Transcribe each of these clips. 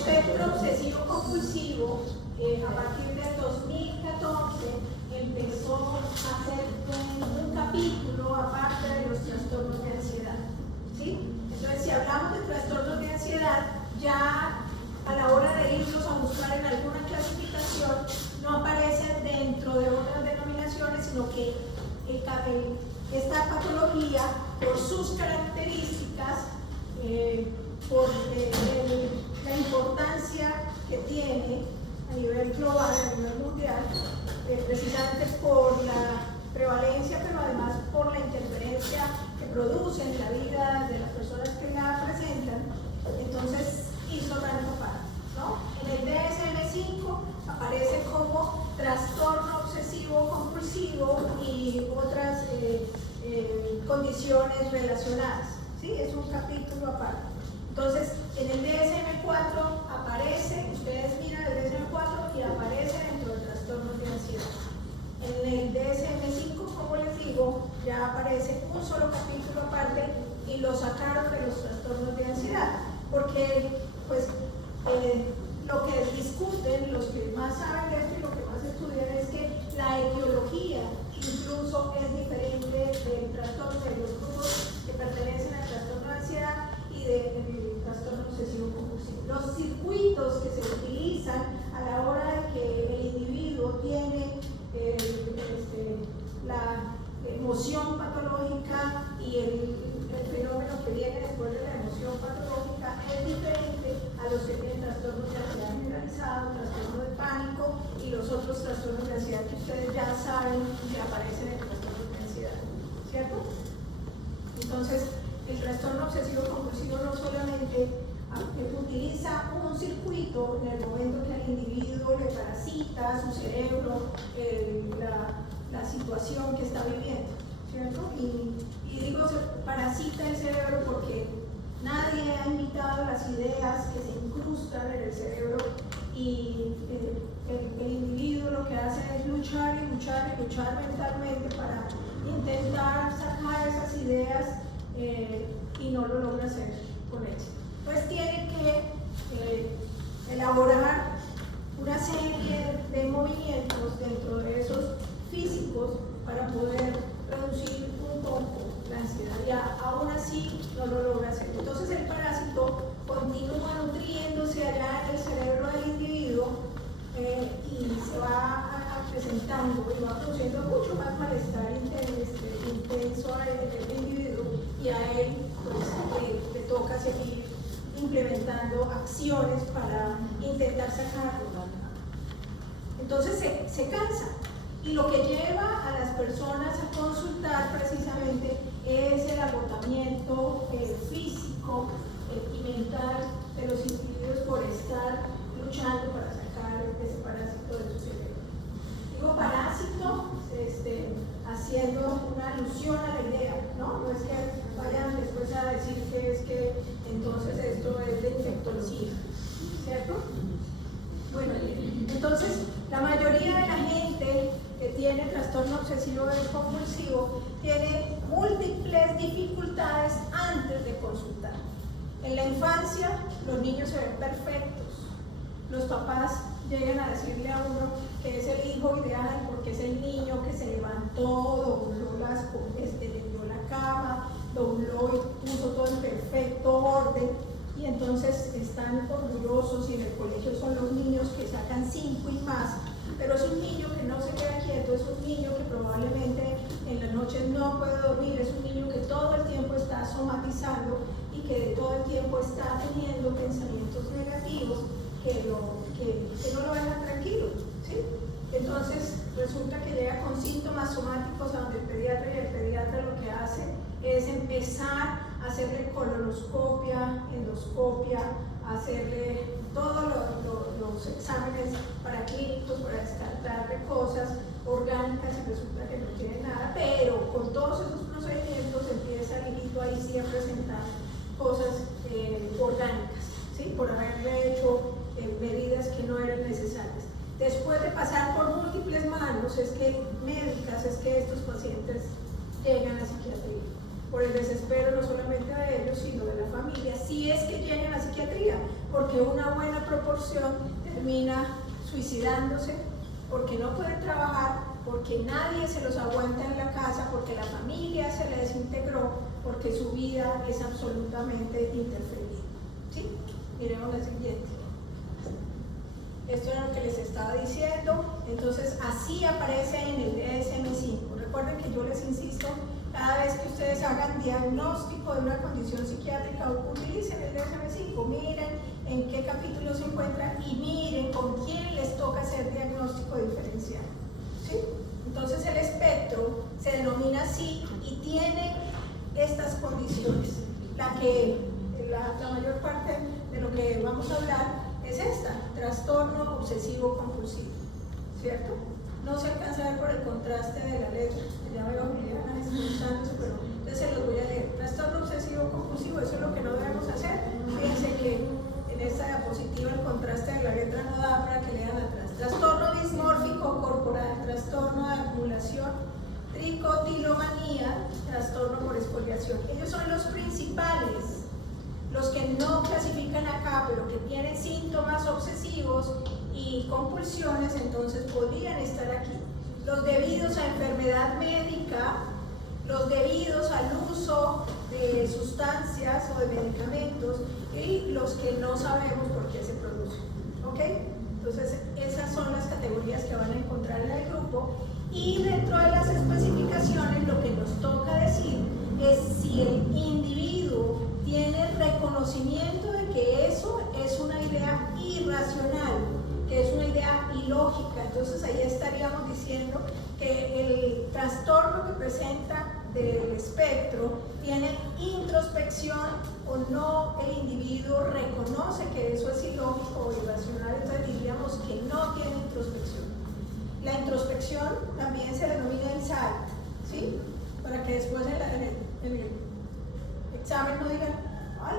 espectro obsesivo compulsivo, a partir del 2014, empezó a hacer un capítulo aparte de los trastornos de ansiedad. ¿Sí? Entonces, si hablamos de trastornos de ansiedad, ya a la hora de irlos a buscar en alguna clasificación, no aparecen dentro de otras denominaciones, sino que esta patología, por sus características, por la importancia que tiene a nivel global, a nivel mundial, precisamente por la prevalencia, pero además por la interferencia que produce en la vida de las personas que la presentan, entonces hizo rango para, ¿no? En el DSM-5 aparece como trastorno obsesivo compulsivo y otras condiciones relacionadas, ¿sí? Es un capítulo aparte. Entonces, en el DSM-4 aparece, ustedes miran el DSM-4 y aparece dentro de trastornos de ansiedad. En el DSM-5, como les digo, ya aparece un solo capítulo aparte y lo sacaron de los trastornos de ansiedad, porque pues lo que discuten los que más saben de esto y lo que más estudian es que la etiología incluso es diferente del trastorno, de los grupos que pertenecen al trastorno de ansiedad y del trastorno obsesivo compulsivo. Los circuitos que se utilizan a la hora de que el individuo tiene la emoción patológica y el fenómeno que viene después de la emoción patológica es diferente a los que tienen trastornos de ansiedad generalizado, trastorno de pánico y los otros trastornos de ansiedad que ustedes ya saben que aparecen en trastornos de ansiedad, ¿cierto? Entonces, el trastorno obsesivo compulsivo no solamente utiliza un circuito en el momento que al individuo le parasita su cerebro la situación que está viviendo, ¿cierto? Y digo parasita el cerebro porque nadie ha invitado las ideas que se incrustan en el cerebro y el individuo lo que hace es luchar y luchar y luchar mentalmente para intentar sacar esas ideas y no lo logra hacer con éxito. Pues tiene que elaborar una serie de movimientos dentro de esos físicos para poder reducir un poco la ansiedad. Ya aún así no lo logra hacer. Entonces el parásito continúa nutriéndose allá en el cerebro del individuo y se va presentando y va produciendo mucho más malestar intenso al individuo y a él pues, le toca seguir implementando acciones para intentar sacarlo. Entonces se cansa y lo que lleva a las personas a consultar precisamente es el agotamiento físico y mental de los individuos por estar luchando para sacar ese parásito de su cerebro. Digo parásito haciendo una alusión a la idea, ¿no? No es que vayan después a decir que es que entonces esto es de infectología, ¿cierto? Bueno, entonces la mayoría de la gente que tiene trastorno obsesivo compulsivo tiene múltiples dificultades antes de consultar. En la infancia los niños se ven perfectos, los papás llegan a decirle a uno que es el hijo ideal porque es el niño que se levantó, dobló limpió la cama, dobló y puso todo en perfecto orden y entonces están orgullosos y en el colegio son los niños que sacan 5 y más, pero es un niño que no se queda quieto, es un niño que probablemente en las noches no puede dormir, es un niño que todo el tiempo está somatizando y que todo el tiempo está teniendo pensamientos negativos que no lo dejan tranquilo, ¿sí? Entonces resulta que llega con síntomas somáticos a donde el pediatra y el pediatra lo que hace es empezar a hacerle colonoscopia, endoscopia, hacerle todos los exámenes paraclínicos para descartarle cosas orgánicas y resulta que no tiene nada, pero con todos esos procedimientos empieza el hijito ahí sí a presentar cosas orgánicas, ¿sí? Por haberle hecho medidas que no eran necesarias. Después de pasar por múltiples manos médicas, es que estos pacientes llegan a psiquiatría. Por el desespero no solamente de ellos, sino de la familia, si es que llegan a psiquiatría, porque una buena proporción termina suicidándose, porque no pueden trabajar, porque nadie se los aguanta en la casa, porque la familia se les desintegró, porque su vida es absolutamente interferida. ¿Sí? Miremos la siguiente. Esto era lo que les estaba diciendo. Entonces, así aparece en el DSM-5. Recuerden que yo les insisto, cada vez que ustedes hagan diagnóstico de una condición psiquiátrica, utilicen el DSM-5, miren en qué capítulo se encuentra y miren con quién les toca hacer diagnóstico diferencial. ¿Sí? Entonces, el espectro se denomina así y tiene estas condiciones. La mayor parte de lo que vamos a hablar es esta: trastorno obsesivo compulsivo, ¿cierto? No se alcanza a ver por el contraste de la letra, ya veo a Juliana escuchándose, pero entonces se los voy a leer. Trastorno obsesivo compulsivo, eso es lo que no debemos hacer. Fíjense que en esta diapositiva el contraste de la letra no da para que lean atrás. Trastorno dismórfico corporal, trastorno de acumulación, tricotilomanía, trastorno por exfoliación. Ellos son los principales, los que no clasifican acá, pero que tienen síntomas obsesivos y compulsiones, entonces podrían estar aquí. Los debidos a enfermedad médica, los debidos al uso de sustancias o de medicamentos, y los que no sabemos por qué se producen. ¿Ok? Entonces, esas son las categorías que van a encontrar en el grupo. Y dentro de las especificaciones, lo que nos toca decir es si el individuo tiene reconocimiento de que eso es una idea irracional, que es una idea ilógica. Entonces ahí estaríamos diciendo que el trastorno que presenta del espectro tiene introspección o no, el individuo reconoce que eso es ilógico o irracional, entonces diríamos que no tiene introspección. La introspección también se denomina insight, ¿sí? Para que después en el examen no digan, ay,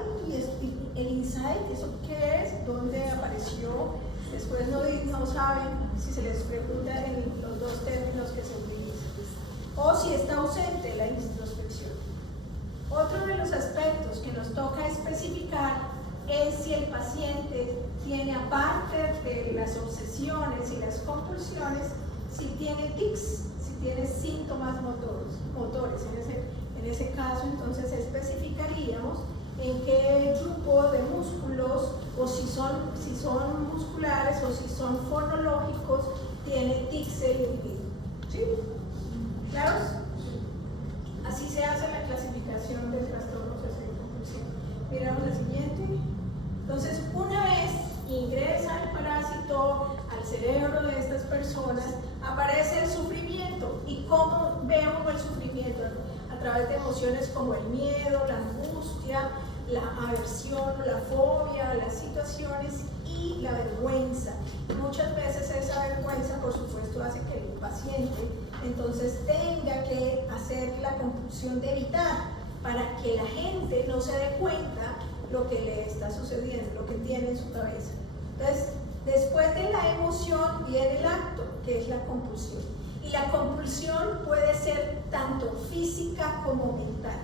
el insight, ¿eso qué es? ¿Dónde apareció? Después no saben si se les pregunta en los dos términos que se utilizan. O si está ausente la introspección. Otro de los aspectos que nos toca especificar es si el paciente tiene, aparte de las obsesiones y las compulsiones, si tiene tics, si tiene síntomas motores. En ese caso, entonces especificaríamos en qué grupo de músculos, o si son musculares o si son fonológicos, tiene tics el individuo. ¿Sí? ¿Claros? Así se hace la clasificación del trastorno obsesivo compulsivo. Miramos la siguiente. Entonces, una vez ingresa el parásito al cerebro de estas personas, aparece el sufrimiento. ¿Y cómo vemos el sufrimiento? A través de emociones como el miedo, la angustia, la aversión, la fobia, las situaciones y la vergüenza. Muchas veces esa vergüenza, por supuesto, hace que el paciente entonces tenga que hacer la compulsión de evitar, para que la gente no se dé cuenta lo que le está sucediendo, lo que tiene en su cabeza. Entonces, después de la emoción viene el acto, que es la compulsión. Y la compulsión puede ser tanto física como mental.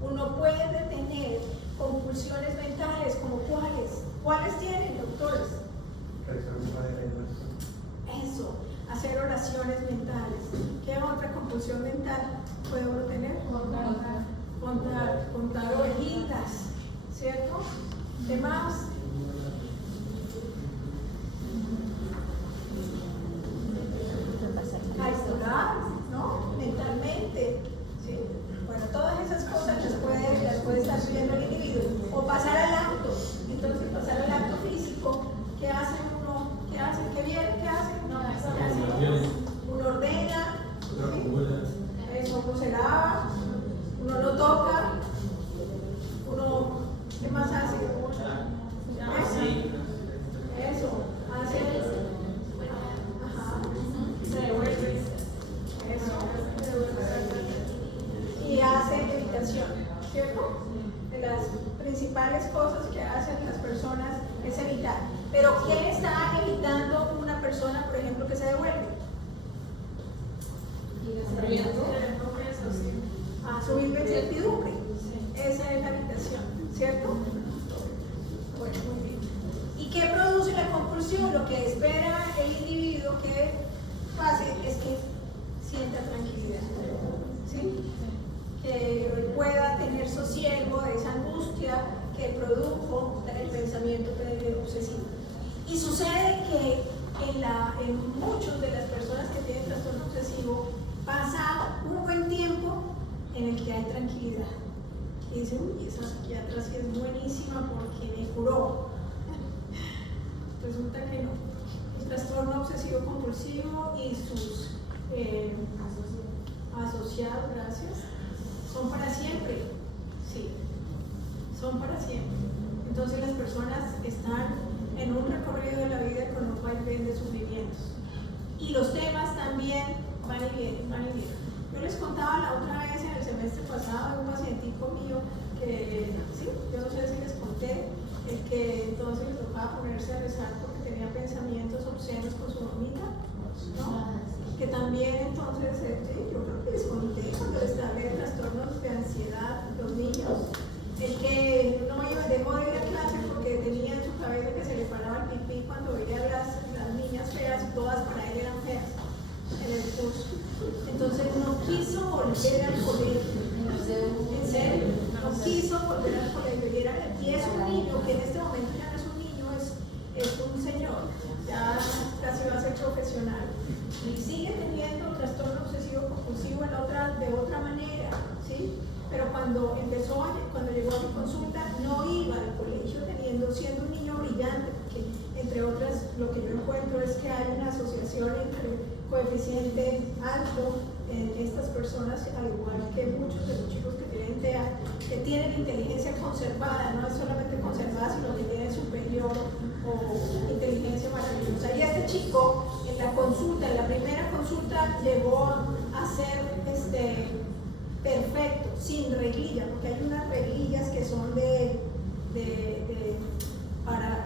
Uno puede tener compulsiones mentales, como ¿cuáles? ¿Cuáles tienen, doctores? Eso, hacer oraciones mentales. ¿Qué otra compulsión mental puede uno tener? Contar ovejitas, ¿cierto? ¿Qué más? Calcular, ¿no? Mentalmente, ¿sí? Bueno, todas esas cosas las puede estar viendo el individuo. O pasar al acto. Entonces, pasar al acto físico, ¿qué hace uno? ¿Qué hace? ¿Qué viene? ¿Qué hace? No, ¿qué hace? Uno ordena, ¿sí? Eso, uno se lava, uno lo toca, uno, ¿qué más hace? Eso, hace y hace evitación, ¿cierto? De las principales cosas que hacen las personas es evitar. Pero ¿qué está evitando una persona, por ejemplo, que se devuelve? Su misma incertidumbre. Esa es la evitación, ¿cierto? Bueno, muy bien. lo que espera el individuo que pase es que sienta tranquilidad, ¿sí? Que pueda tener sosiego de esa angustia que produjo el pensamiento obsesivo. Y sucede que en muchas de las personas que tienen trastorno obsesivo pasa un buen tiempo en el que hay tranquilidad. Y dicen, uy, esa psiquiatra sí es buenísima porque me curó. Resulta que no. El trastorno obsesivo compulsivo y sus asociados, gracias, son para siempre. Sí, son para siempre. Entonces las personas están en un recorrido de la vida con un vaivén de sufrimientos. Y los temas también van y vienen, van y vienen. Yo les contaba la otra vez en el semestre pasado de un pacientico mío que, sí, yo no sé si les conté, el que entonces le tocaba ponerse a rezar porque tenía pensamientos obscenos con su mamita, ¿no? Que también entonces, yo creo que les conté cuando les hablé de trastornos de ansiedad, los niños, el que no iba, dejó de ir a clase porque tenía en su cabeza que se le paraba el pipí cuando veía las niñas feas y todas para él eran feas en el curso. Entonces no quiso volver al colegio, en serio, no quiso volver al colegio y es un niño que en este momento ya no es un niño, es un señor, ya casi va a ser profesional y sigue teniendo trastorno obsesivo compulsivo de otra manera, ¿sí? Pero cuando llegó a mi consulta no iba al colegio siendo un niño brillante, porque entre otras lo que yo encuentro es que hay una asociación entre coeficiente alto en estas personas, al igual que muchos de los chicos que tienen TEA, que tienen inteligencia conservada, no es solamente conservada, sino que tienen superior o inteligencia maravillosa. Y este chico, en la primera consulta, llegó a ser perfecto, sin reglilla, porque hay unas reglillas que son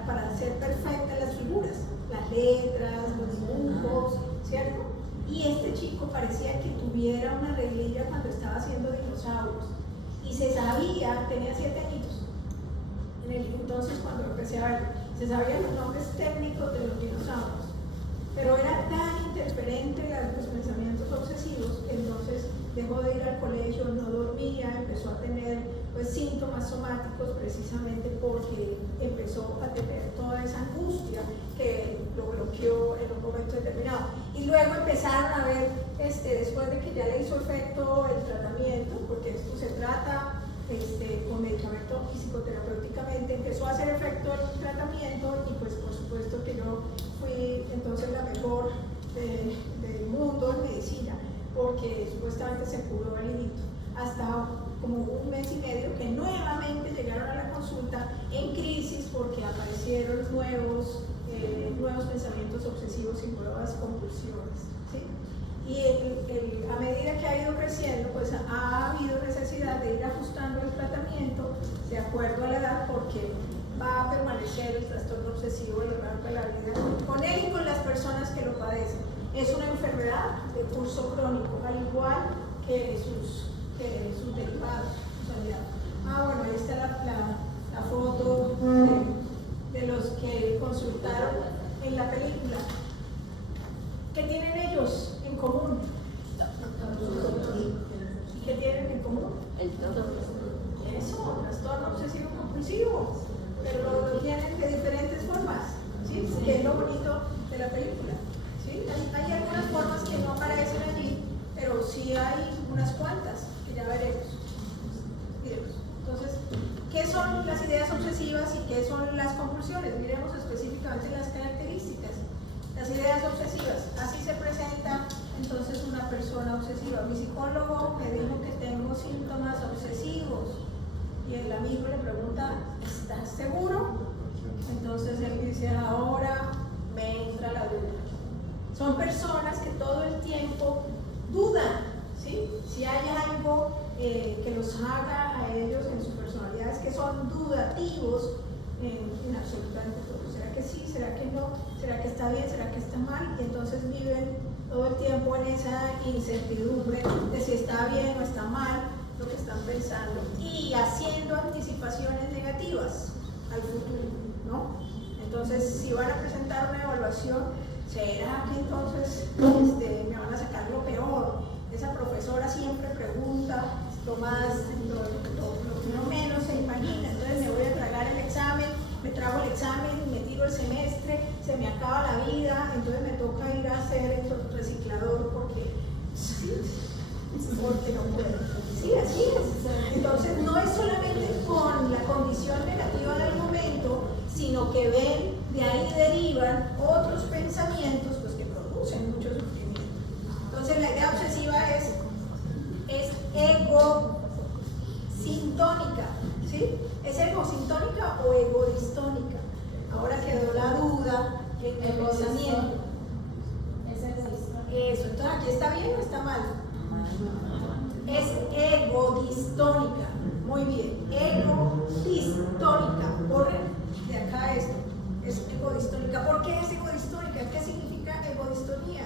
para hacer perfectas las figuras, las letras, los dibujos, ¿cierto? Y este chico parecía que tuviera una reglilla cuando estaba haciendo dinosaurios y se sabía, tenía 7 añitos entonces cuando empecé a ver, se sabían los nombres técnicos de los dinosaurios, pero era tan interferente los pensamientos obsesivos que entonces dejó de ir al colegio, no dormía, empezó a tener síntomas somáticos precisamente porque empezó a tener toda esa angustia que lo bloqueó en un momento determinado. Y luego empezaron a ver, después de que ya le hizo efecto el tratamiento, porque esto se trata con medicamento y psicoterapéuticamente, empezó a hacer efecto el tratamiento y pues por supuesto que yo fui entonces la mejor del mundo en medicina, porque supuestamente se curó el hilito. Hasta como un mes y medio que nuevamente llegaron a la consulta en crisis porque aparecieron nuevos pensamientos obsesivos y nuevas compulsiones, ¿sí? Y a medida que ha ido creciendo, pues ha habido necesidad de ir ajustando el tratamiento de acuerdo a la edad, porque va a permanecer el trastorno obsesivo a lo largo de la vida con él y con las personas que lo padecen. Es una enfermedad de curso crónico, al igual que sus derivados, sus aliados. Bueno, ahí está la foto de los que consultaron en la película. ¿Qué tienen ellos en común? ¿Y qué tienen en común? Eso, trastorno obsesivo compulsivo, pero lo tienen de diferentes formas, ¿sí? Que es lo bonito de la película, ¿sí? Hay algunas formas que no aparecen allí, pero sí hay unas cuantas que ya veremos. Entonces, ¿qué son las ideas obsesivas y qué son las compulsiones? Miremos específicamente las características. Las ideas obsesivas, así se presenta entonces una persona obsesiva. Mi psicólogo me dijo que tengo síntomas obsesivos y el amigo le pregunta, ¿estás seguro? Entonces él dice, ahora me entra la duda. Son personas que todo el tiempo dudan, ¿sí? Si hay algo que los haga a ellos en su personalidad, es que son dudativos en absolutamente todo. ¿Será que sí? ¿Será que no? ¿Será que está bien? ¿Será que está mal? Y entonces viven todo el tiempo en esa incertidumbre de si está bien o está mal lo que están pensando y haciendo anticipaciones negativas al futuro, ¿no? Entonces, si van a presentar una evaluación, ¿será que entonces me van a sacar lo peor? Esa profesora siempre pregunta lo que uno menos se imagina. Entonces me voy a tragar el examen, me trago el examen, me tiro el semestre, se me acaba la vida, entonces me toca ir a hacer el reciclador porque no puedo. Sí, así es. Entonces no es solamente con la condición negativa del momento, sino que ven, de ahí derivan otros pensamientos pues, que producen mucho sufrimiento. Entonces la idea obsesiva es egosintónica, ¿sí? ¿Es egosintónica o egodistónica? Ahora quedó la duda en el pensamiento. Es egoísta. Eso, entonces aquí está bien o está mal. Es egodistónica. Muy bien. Egodistónica. Borre de acá esto. Es egodistónica. ¿Por qué es egodistónica? ¿Qué significa egodistonía?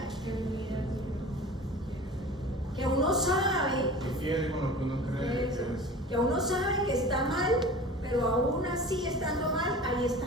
Que uno sabe. Difiere con lo que uno cree. Que uno sabe que está mal, pero aún así estando mal, ahí está.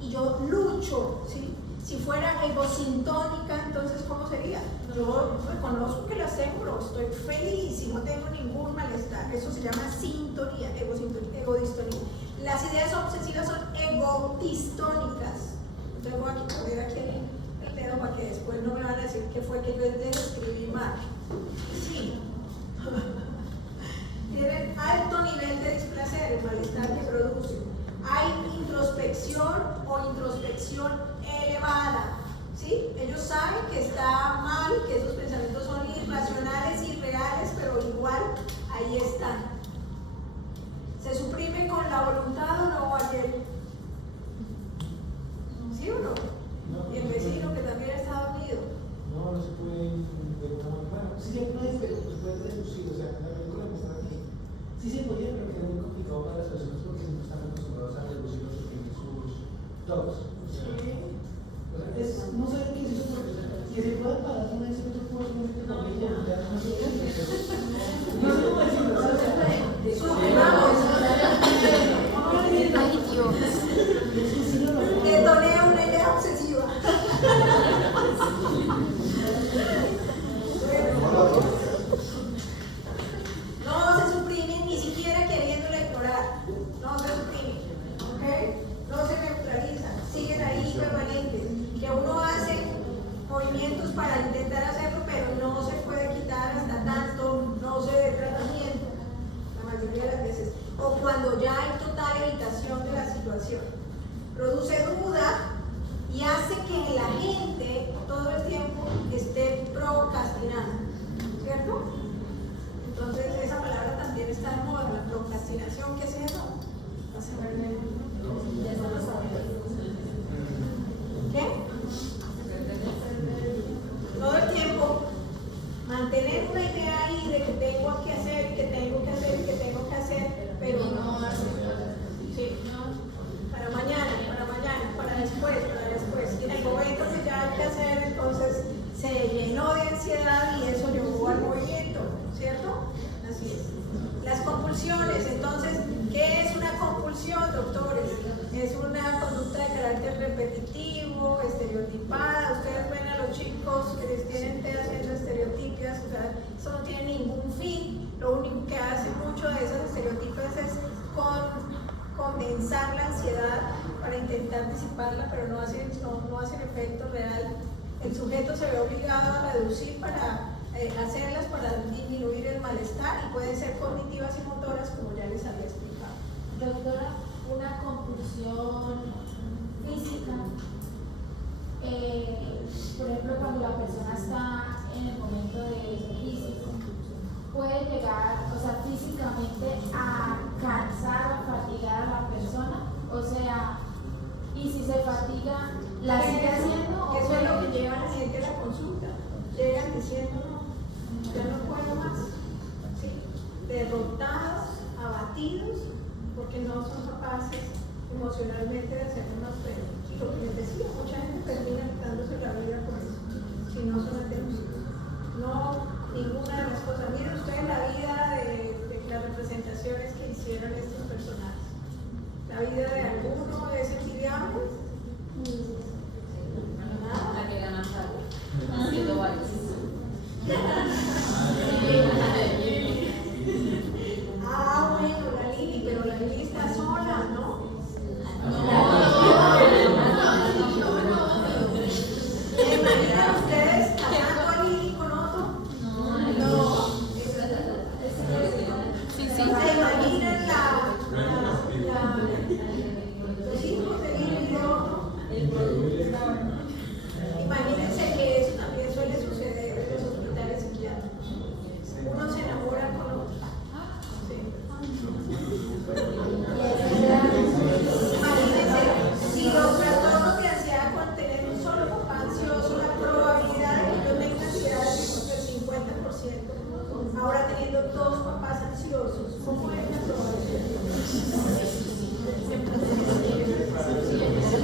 Y yo lucho, ¿sí? Si fuera egosintónica, entonces ¿cómo sería? Yo reconozco que las tengo, pero estoy feliz y no tengo ningún malestar. Eso se llama sintonía, egodistonía. Las ideas obsesivas son egodistónicas. Entonces voy a poner aquí el dedo para que después no me van a decir que fue que yo les escribí mal. Sí. Tienen alto nivel de displacer, el malestar que produce. Hay introspección o introspección elevada, ¿sí? Ellos saben que está mal, que esos pensamientos son irracionales, irreales, pero igual ahí están. ¿Se suprime con la voluntad o no, ayer? ¿Sí o no? No. Y el vecino que también está dormido. No, no se puede bueno, sí se puede, pero pues puede reducir, o sea, la película que está aquí. Sí se podía, pero queda muy complicado para las personas porque siempre están acostumbrados a reducir los sus todos. No sé qué es eso, porque que se pueda parar una vez en otro puesto, no sé cómo decirlo, Detonea una idea obsesiva. No se suprimen ni siquiera queriéndola ignorar. No se suprimen. ¿Ok? No se neutralizan. Siguen ahí permanentes. Que uno hace movimientos para intentar hacerlo, pero no se puede quitar hasta tanto, no se dé tratamiento. La mayoría de las veces. O cuando ya hay total evitación de la situación. Produce duda y hace que la gente todo el tiempo esté procrastinando, ¿cierto? Entonces esa palabra también está de moda, la procrastinación. ¿Qué es eso? ¿Qué? Todo el tiempo mantener una idea ahí de que tengo que hacer, que tengo que hacer, que tengo que hacer, pero no hacer. Sí. Para mañana, para después. Y en el momento que ya hay que hacer, entonces se llenó de ansiedad y eso llevó al movimiento, ¿cierto? Así es. Las compulsiones, entonces, ¿qué es una compulsión, doctores? Es una conducta de carácter repetitivo, estereotipada. Ustedes ven a los chicos que tienen haciendo estereotipias, o sea, eso no tiene ningún fin. Lo único que hace mucho de esas estereotipias es condensar la ansiedad para intentar disiparla, pero no hacen efecto real. El sujeto se ve obligado a reducir para hacerlas para disminuir el malestar y pueden ser cognitivas y motoras, como ya les había explicado. Doctora, una compulsión física, por ejemplo, cuando la persona está en el momento de crisis, puede llegar, o sea, físicamente a cansar o fatigar a la persona, o sea, y si se fatiga, ¿la sigue haciendo? Eso es lo que llevan a gente a la consulta. Llegan diciendo, no, ya no puedo más. ¿Sí? Derrotados, abatidos, porque no son capaces emocionalmente de hacer más frente. Y lo que les decía, mucha gente termina quitándose la vida por eso, si no son atendidos. No, ninguna de las cosas. Miren ustedes la vida de las representaciones que hicieron estos personajes. La vida de alguno es envidiable, Imagínense que eso también suele suceder en los hospitales psiquiátricos. Uno se enamora con otro. Sí. Imagínense, si los trastornos de ansiedad con tener un solo papá ansioso, la probabilidad de que yo tenga ansiedad es del 50%. Ahora teniendo dos papás ansiosos, ¿cómo es la probabilidad?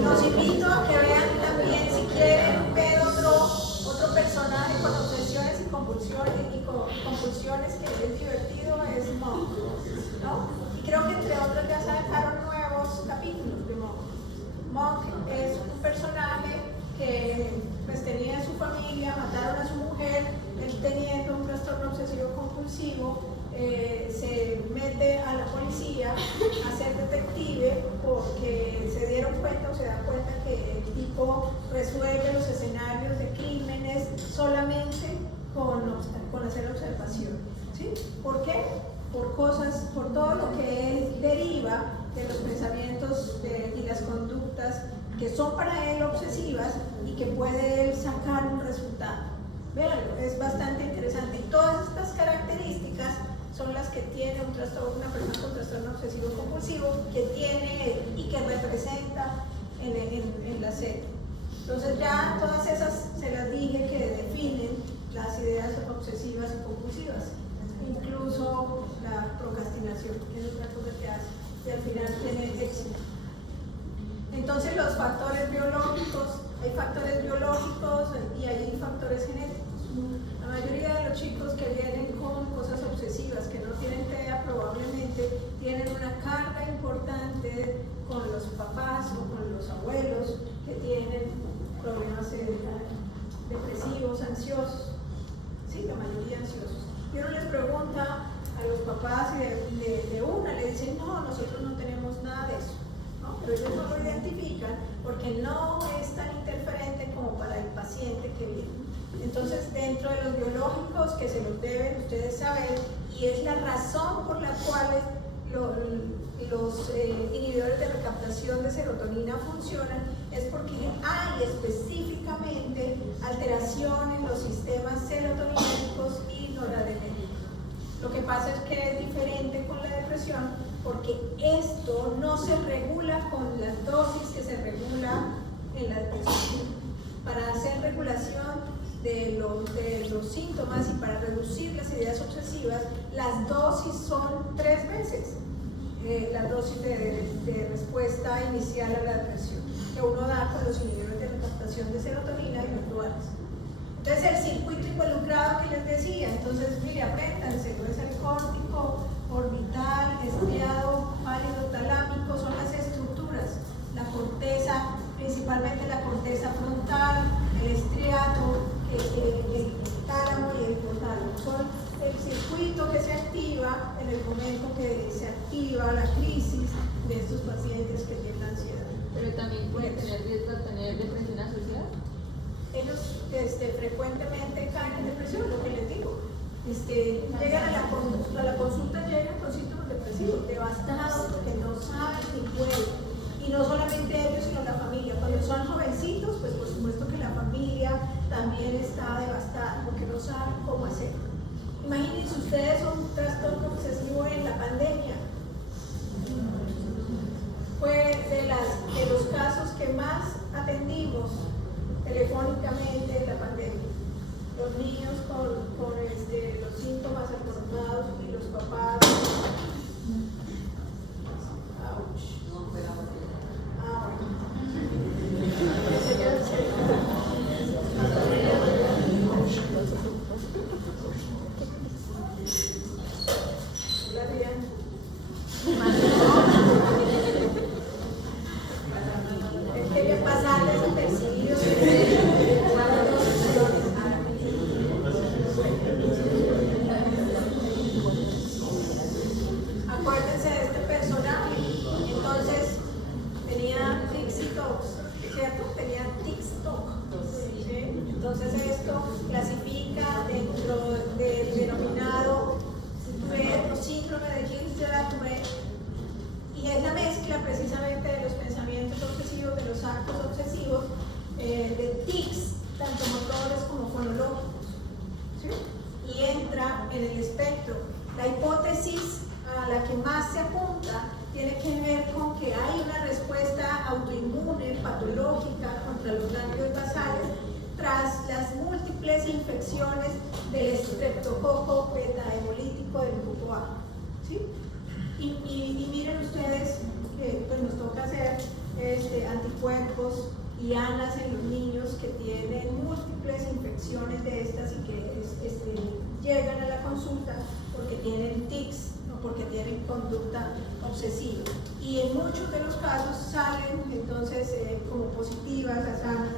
Los invito a que vean también, si quieren ver otro personaje con obsesiones y compulsiones que es divertido, es Monk, ¿no? Y creo que entre otros ya sacaron nuevos capítulos de Monk. Monk es un personaje que pues tenía en su familia, mataron a su mujer, él teniendo un trastorno obsesivo compulsivo, se mete a la policía a ser detective porque se dieron cuenta o se dan cuenta que el tipo resuelve los escenarios de crímenes solamente con hacer observación. ¿Sí? ¿Por qué? Por todo lo que él deriva de los pensamientos y las conductas que son para él obsesivas y que puede él sacar un resultado. Vean, es bastante interesante. Y todas estas características son las que tiene una persona con trastorno obsesivo compulsivo, que tiene él y que representa en la serie. Entonces ya todas esas se las dije que definen las ideas obsesivas y compulsivas, incluso la procrastinación, que es otra cosa que hace y al final tiene éxito. Entonces los factores biológicos, hay factores biológicos y hay factores genéticos. La mayoría de los chicos que vienen con cosas obsesivas, que no tienen TEA, probablemente tienen una carga importante con los papás o con los abuelos que tienen problemas depresivos, ansiosos. Sí, la mayoría ansiosos. Y uno les pregunta a los papás y de una le dicen, no, nosotros no tenemos nada de eso. ¿No? Pero ellos no lo identifican porque no es tan interferente como para el paciente que viene. Entonces, dentro de los biológicos que se los deben ustedes saber, y es la razón por la cual los inhibidores de recaptación de serotonina funcionan, es porque hay específicamente alteración en los sistemas serotoninérgicos y noradrenérgicos. Lo que pasa es que es diferente con la depresión porque esto no se regula con las dosis que se regula en la depresión. Para hacer regulación de los síntomas y para reducir las ideas obsesivas, las dosis son 3 veces la dosis de respuesta inicial a la depresión que uno da con los inhibidores de recaptación de serotonina y los duales. Entonces el circuito involucrado que les decía, entonces mire, apréndanse, no es el córtico, orbital, estriado, pálido, talámico, son las estructuras, la corteza, principalmente la corteza frontal, el estriato, el tálamo y el hipotálamo, son el circuito que se activa en el momento que se activa la crisis de estos pacientes que tienen ansiedad. Pero también pueden tener riesgo de tener depresión asociada. Ellos frecuentemente caen en depresión, lo que les digo. Llegan a la consulta, llegan con síntomas depresivos, devastados, que no saben ni pueden. Y no solamente ellos, sino la familia. Cuando son jovencitos, pues por supuesto que la familia también está devastada, porque no saben cómo hacerlo. Imagínense ustedes un trastorno obsesivo en la pandemia. Fue de los casos que más atendimos telefónicamente en la pandemia. Los niños con los síntomas alborotados y los papás. Acuérdense de este personaje. Entonces tenía tics y tocs, ¿cierto? Tenía tics-toc. ¿Sí? Entonces esto clasifica dentro del denominado Tourette o síndrome de Gilles de la Tourette, y es la mezcla precisamente de los pensamientos comportamientos obsesivos, de los actos obsesivos, de tics, tanto motores como fonológicos, ¿sí? Y entra en el espectro. La hipótesis a la que más se apunta tiene que ver con que hay una respuesta autoinmune, patológica contra los ganglios basales tras las múltiples infecciones del estreptococo beta hemolítico del grupo A, ¿sí? Y miren ustedes que pues, nos toca hacer anticuerpos y anas en los niños que tienen múltiples infecciones de estas y que llegan a la consulta porque tienen tics o porque tienen conducta obsesiva. Y en muchos de los casos salen entonces como positivas las anas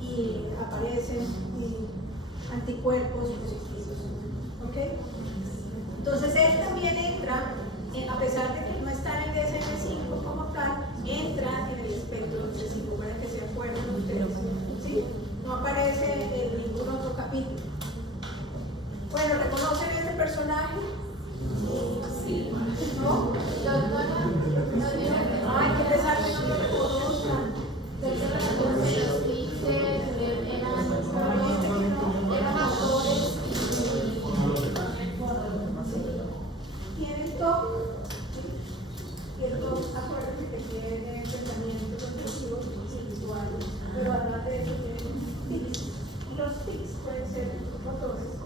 y aparecen anticuerpos positivos. ¿Ok? Entonces él también entra, a pesar de que no está en el DSM-5 como tal, entra en el espectro obsesivo, para que se acuerden ustedes. ¿Sí? No aparece en ningún otro capítulo. Bueno, ¿reconocen este personaje? Sí. ¿No? Doctora, nos dijo que no Ay, qué pesar que no lo reconozcan. doctora, entonces los tics eran autores Tienen TOC, y el TOC, acuérdense que tiene pensamientos obsesivos y visuales, pero además de eso tienen tics. Los tics pueden ser motores